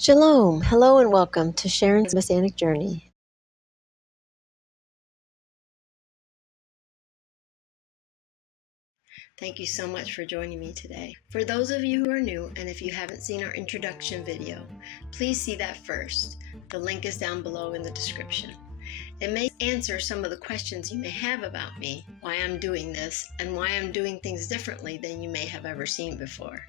Shalom, hello and welcome to Sharon's Messianic Journey. Thank you so much for joining me today. For those of you who are new, and if you haven't seen our introduction video, please see that first. The link is down below in the description. It may answer some of the questions you may have about me, why I'm doing this, and why I'm doing things differently than you may have ever seen before.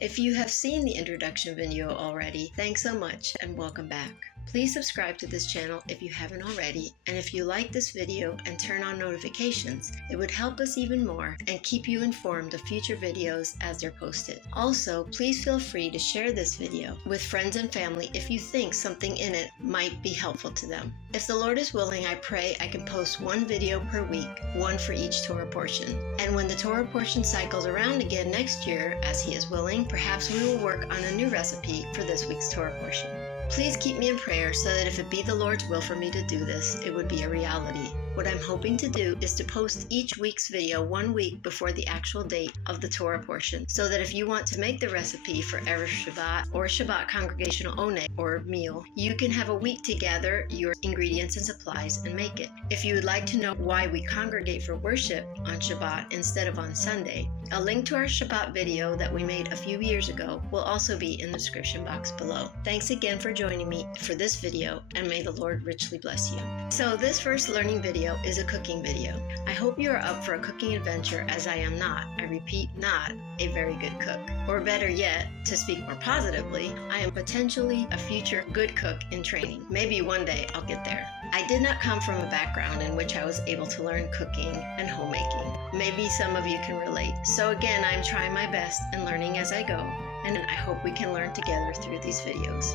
If you have seen the introduction video already, thanks so much and welcome back. Please subscribe to this channel if you haven't already, and if you like this video and turn on notifications, it would help us even more and keep you informed of future videos as they're posted. Also, please feel free to share this video with friends and family if you think something in it might be helpful to them. If the Lord is willing, I pray I can post one video per week, one for each Torah portion. And when the Torah portion cycles around again next year, as He is willing, perhaps we will work on a new recipe for this week's Torah portion. Please keep me in prayer so that if it be the Lord's will for me to do this, it would be a reality. What I'm hoping to do is to post each week's video 1 week before the actual date of the Torah portion, so that if you want to make the recipe for Erev Shabbat or Shabbat congregational oneg or meal, you can have a week to gather your ingredients and supplies and make it. If you would like to know why we congregate for worship on Shabbat instead of on Sunday, a link to our Shabbat video that we made a few years ago will also be in the description box below. Thanks again for joining me for this video, and may the Lord richly bless you. So this first learning video is a cooking video. I hope you are up for a cooking adventure, as I am not, I repeat, not a very good cook. Or better yet, to speak more positively, I am potentially a future good cook in training. Maybe one day I'll get there. I did not come from a background in which I was able to learn cooking and homemaking. Maybe some of you can relate. So again, I'm trying my best and learning as I go, and I hope we can learn together through these videos.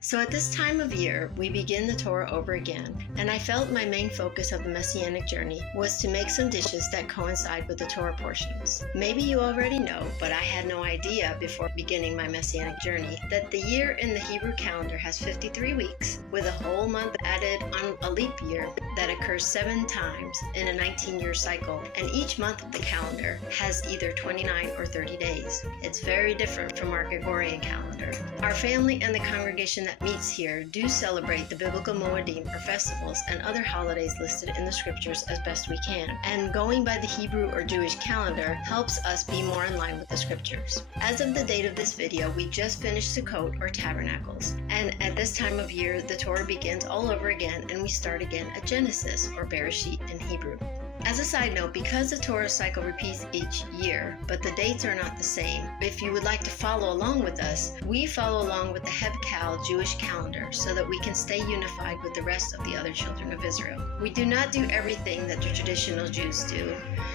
So at this time of year, we begin the Torah over again, and I felt my main focus of the Messianic journey was to make some dishes that coincide with the Torah portions. Maybe you already know, but I had no idea before beginning my Messianic journey, that the year in the Hebrew calendar has 53 weeks, with a whole month added on a leap year that occurs 7 times in a 19-year cycle, and each month of the calendar has either 29 or 30 days. It's very different from our Gregorian calendar. Our family and the congregation that meets here do celebrate the biblical Moedim or festivals and other holidays listed in the scriptures as best we can, and going by the Hebrew or Jewish calendar helps us be more in line with the scriptures. As of the date of this video, we just finished Sukkot or Tabernacles, and at this time of year the Torah begins all over again and we start again at Genesis or Bereshit in Hebrew. As a side note, because the Torah cycle repeats each year, but the dates are not the same, if you would like to follow along with us, we follow along with the Hebcal Jewish calendar so that we can stay unified with the rest of the other children of Israel. We do not do everything that the traditional Jews do,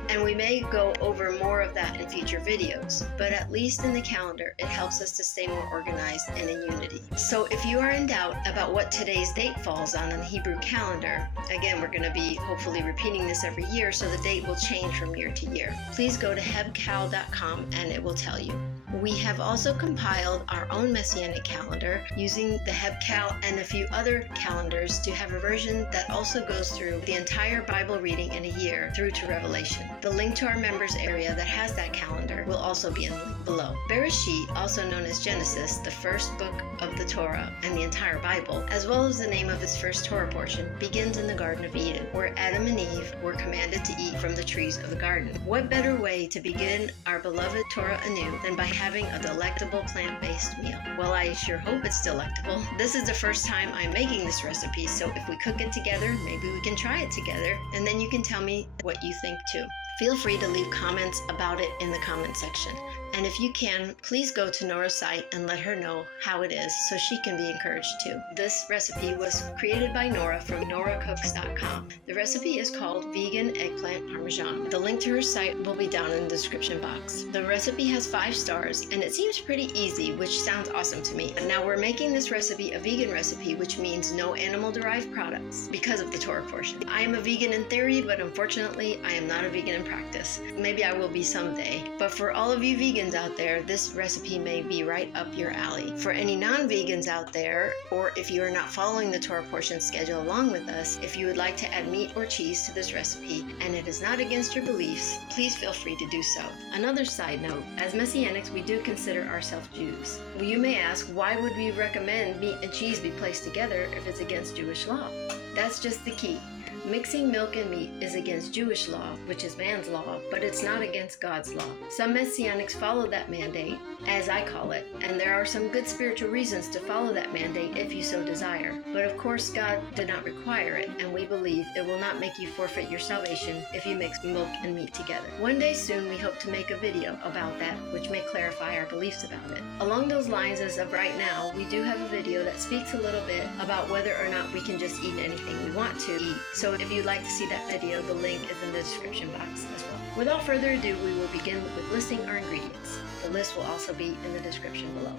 and we may go over more of that in future videos, but at least in the calendar, it helps us to stay more organized and in unity. So if you are in doubt about what today's date falls on the Hebrew calendar, again, we're going to be hopefully repeating this every year, so the date will change from year to year. Please go to hebcal.com and it will tell you. We have also compiled our own Messianic calendar using the Hebcal and a few other calendars to have a version that also goes through the entire Bible reading in a year through to Revelation. The link to our members area that has that calendar will also be in the link below. Bereshit, also known as Genesis, the first book of the Torah and the entire Bible, as well as the name of its first Torah portion, begins in the Garden of Eden, where Adam and Eve were commanded to eat from the trees of the garden. What better way to begin our beloved Torah anew than by having a delectable plant-based meal? Well, I sure hope it's delectable. This is the first time I'm making this recipe, so if we cook it together, maybe we can try it together, and then you can tell me what you think too. Feel free to leave comments about it in the comment section. And if you can, please go to Nora's site and let her know how it is so she can be encouraged too. This recipe was created by Nora from noracooks.com. The recipe is called Vegan Eggplant Parmesan. The link to her site will be down in the description box. The recipe has 5 stars and it seems pretty easy, which sounds awesome to me. Now we're making this recipe a vegan recipe, which means no animal-derived products because of the Torah portion. I am a vegan in theory, but unfortunately I am not a vegan in practice. Maybe I will be someday. But for all of you vegans out there, this recipe may be right up your alley. For any non-vegans out there, or if you are not following the Torah portion schedule along with us, if you would like to add meat or cheese to this recipe and it is not against your beliefs, please feel free to do so. Another side note, as Messianics, we do consider ourselves Jews. You may ask, why would we recommend meat and cheese be placed together if it's against Jewish law? That's just the key. Mixing milk and meat is against Jewish law, which is man's law, but it's not against God's law. Some Messianics follow that mandate, as I call it, and there are some good spiritual reasons to follow that mandate if you so desire. But of course, God did not require it, and we believe it will not make you forfeit your salvation if you mix milk and meat together. One day soon, we hope to make a video about that, which may clarify our beliefs about it. Along those lines, as of right now, we do have a video that speaks a little bit about whether or not we can just eat anything we want to eat. So if you'd like to see that video, the link is in the description box as well. Without further ado, we will begin with listing our ingredients. The list will also be in the description below.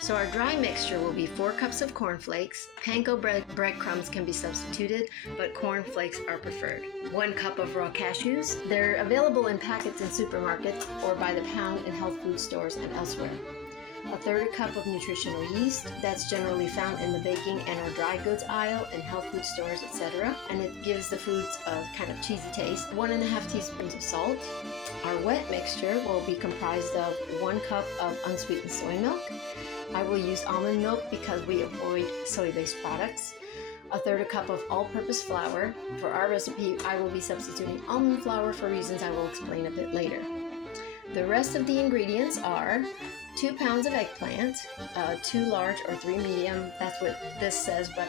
So our dry mixture will be 4 cups of cornflakes. Panko breadcrumbs can be substituted, but cornflakes are preferred. 1 cup of raw cashews. They're available in packets in supermarkets or by the pound in health food stores and elsewhere. 1/3 cup of nutritional yeast. That's generally found in the baking and or dry goods aisle in health food stores, etc. And it gives the foods a kind of cheesy taste. 1½ teaspoons of salt. Our wet mixture will be comprised of 1 cup of unsweetened soy milk. I will use almond milk because we avoid soy-based products. 1/3 cup of all-purpose flour. For our recipe, I will be substituting almond flour for reasons I will explain a bit later. The rest of the ingredients are 2 pounds of eggplant, 2 large or 3 medium. That's what this says, but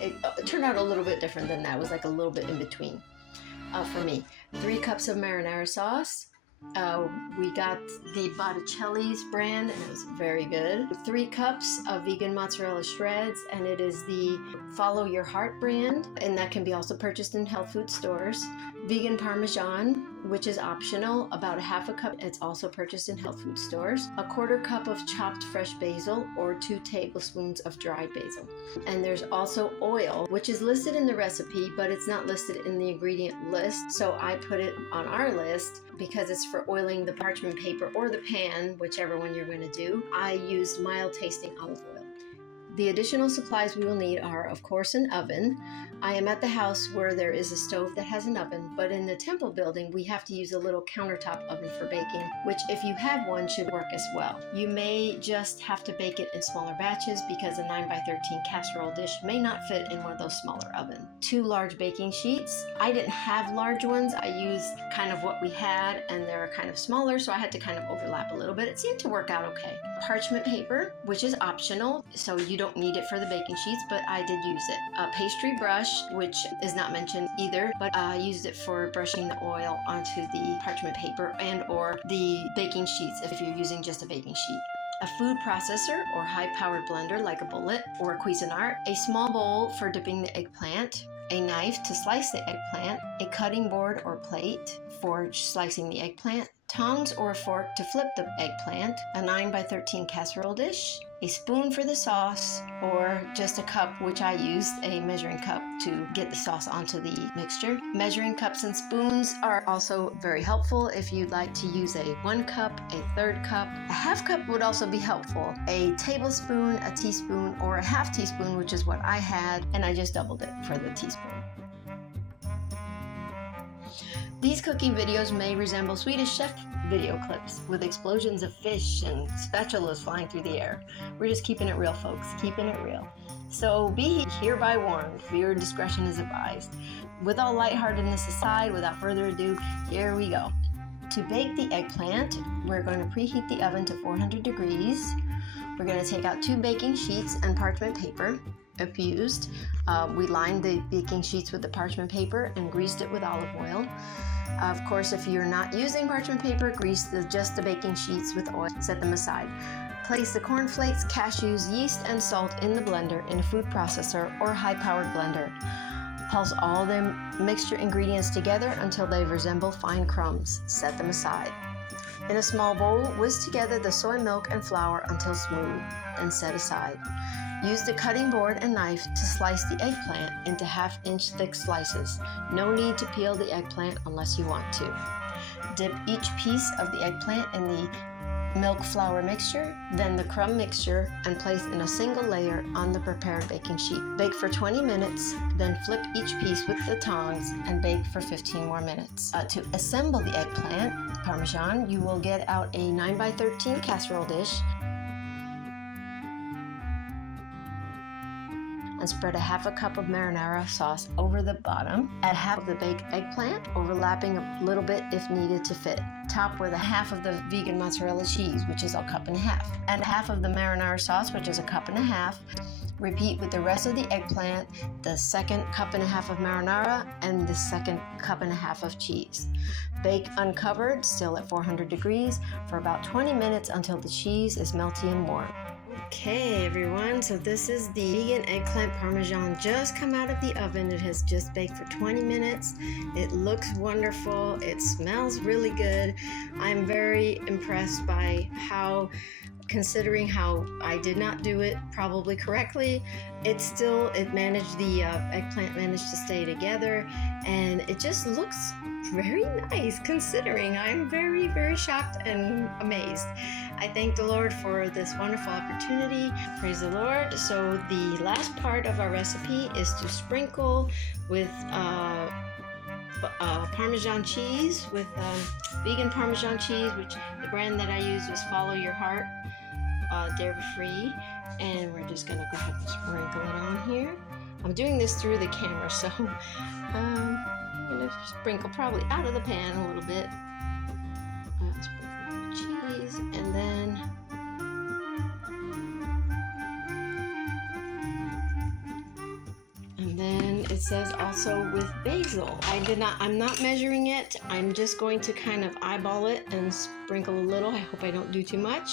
it turned out a little bit different than that. It was like a little bit in between for me. 3 cups of marinara sauce. We got the Botticelli's brand and it was very good. 3 cups of vegan mozzarella shreds, and it is the Follow Your Heart brand, and that can be also purchased in health food stores. Vegan Parmesan, which is optional, about 1/2 cup. It's also purchased in health food stores. 1/4 cup of chopped fresh basil or 2 tablespoons of dried basil. And there's also oil, which is listed in the recipe, but it's not listed in the ingredient list. So I put it on our list because it's for oiling the parchment paper or the pan, whichever one you're going to do. I used mild tasting olive oil. The additional supplies we will need are, of course, an oven. I am at the house where there is a stove that has an oven, but in the temple building, we have to use a little countertop oven for baking, which if you have one should work as well. You may just have to bake it in smaller batches because a 9x13 casserole dish may not fit in one of those smaller ovens. 2 large baking sheets. I didn't have large ones. I used kind of what we had, and they're kind of smaller, so I had to kind of overlap a little bit. It seemed to work out okay. Parchment paper, which is optional, so you don't need it for the baking sheets, but I did use it. A pastry brush, which is not mentioned either, but I used it for brushing the oil onto the parchment paper and or the baking sheets if you're using just a baking sheet. A food processor or high-powered blender like a Bullet or a Cuisinart. A small bowl for dipping the eggplant. A knife to slice the eggplant. A cutting board or plate for slicing the eggplant. Tongs or a fork to flip the eggplant. A 9x13 casserole dish. A spoon for the sauce, or just a cup, which I used a measuring cup to get the sauce onto the mixture. Measuring cups and spoons are also very helpful if you'd like to use a 1 cup, a 1/3 cup. A 1/2 cup would also be helpful. A tablespoon, a teaspoon, or a 1/2 teaspoon, which is what I had, and I just doubled it for the teaspoon. These cooking videos may resemble Swedish chef video clips with explosions of fish and spatulas flying through the air. We're just keeping it real, folks, keeping it real. So be hereby warned, viewer discretion is advised. With all lightheartedness aside, without further ado, here we go. To bake the eggplant, we're going to preheat the oven to 400 degrees. We're going to take out 2 baking sheets and parchment paper. If used, we lined the baking sheets with the parchment paper and greased it with olive oil. Of course, if you're not using parchment paper, grease just the baking sheets with oil. Set them aside. Place the cornflakes, cashews, yeast, and salt in the blender in a food processor or high-powered blender. Pulse all the mixture ingredients together until they resemble fine crumbs. Set them aside. In a small bowl, whisk together the soy milk and flour until smooth and set aside. Use the cutting board and knife to slice the eggplant into 1/2-inch thick slices. No need to peel the eggplant unless you want to. Dip each piece of the eggplant in the milk flour mixture, then the crumb mixture, and place in a single layer on the prepared baking sheet. Bake for 20 minutes, then flip each piece with the tongs and bake for 15 more minutes. To assemble the eggplant parmesan, you will get out a 9x13 casserole dish and spread a 1/2 cup of marinara sauce over the bottom. Add 1/2 of the baked eggplant, overlapping a little bit if needed to fit. Top with a 1/2 of the vegan mozzarella cheese, which is a 1.5 cups. Add 1/2 of the marinara sauce, which is a 1.5 cups. Repeat with the rest of the eggplant, the 2nd 1.5 cups of marinara, and the 2nd 1.5 cups of cheese. Bake uncovered, still at 400 degrees, for about 20 minutes until the cheese is melty and warm. Okay everyone, so this is the vegan eggplant parmesan just come out of the oven. It has just baked for 20 minutes. It looks wonderful. It smells really good. I'm very impressed by how, considering how I did not do it probably correctly, it managed, the eggplant managed to stay together, and it just looks very nice considering. I'm very, very shocked and amazed. I thank the Lord for this wonderful opportunity. Praise the Lord. So the last part of our recipe is to sprinkle with Parmesan cheese, with vegan Parmesan cheese, which the brand that I used was Follow Your Heart, dairy-free. And we're just gonna go ahead and sprinkle it on here. I'm doing this through the camera, so I'm gonna sprinkle probably out of the pan a little bit. Sprinkle the cheese, and then it says also with basil. I'm not measuring it. I'm just going to kind of eyeball it and sprinkle a little. I hope I don't do too much.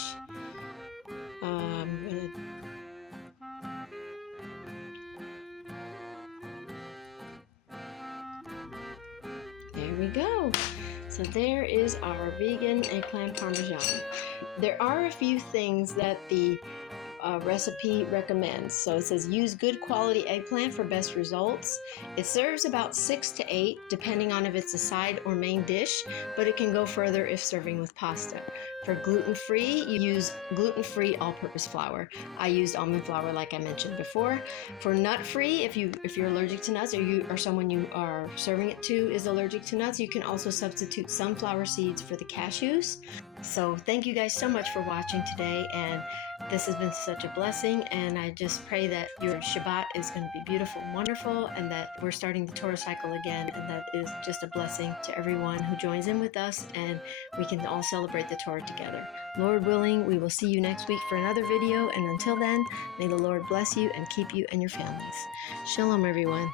There we go. So there is our vegan eggplant parmesan. There are a few things that the recipe recommends. So it says use good quality eggplant for best results. It serves about 6 to 8 depending on if it's a side or main dish, but it can go further if serving with pasta. For gluten-free, you use gluten-free all-purpose flour. I used almond flour like I mentioned before. For nut-free, if you're allergic to nuts, or someone you are serving it to is allergic to nuts, you can also substitute sunflower seeds for the cashews. So thank you guys so much for watching today, and this has been such a blessing, and I just pray that your Shabbat is going to be beautiful and wonderful, and that we're starting the Torah cycle again, and that is just a blessing to everyone who joins in with us, and we can all celebrate the Torah together. Lord willing, we will see you next week for another video, and until then, may the Lord bless you and keep you and your families. Shalom, everyone.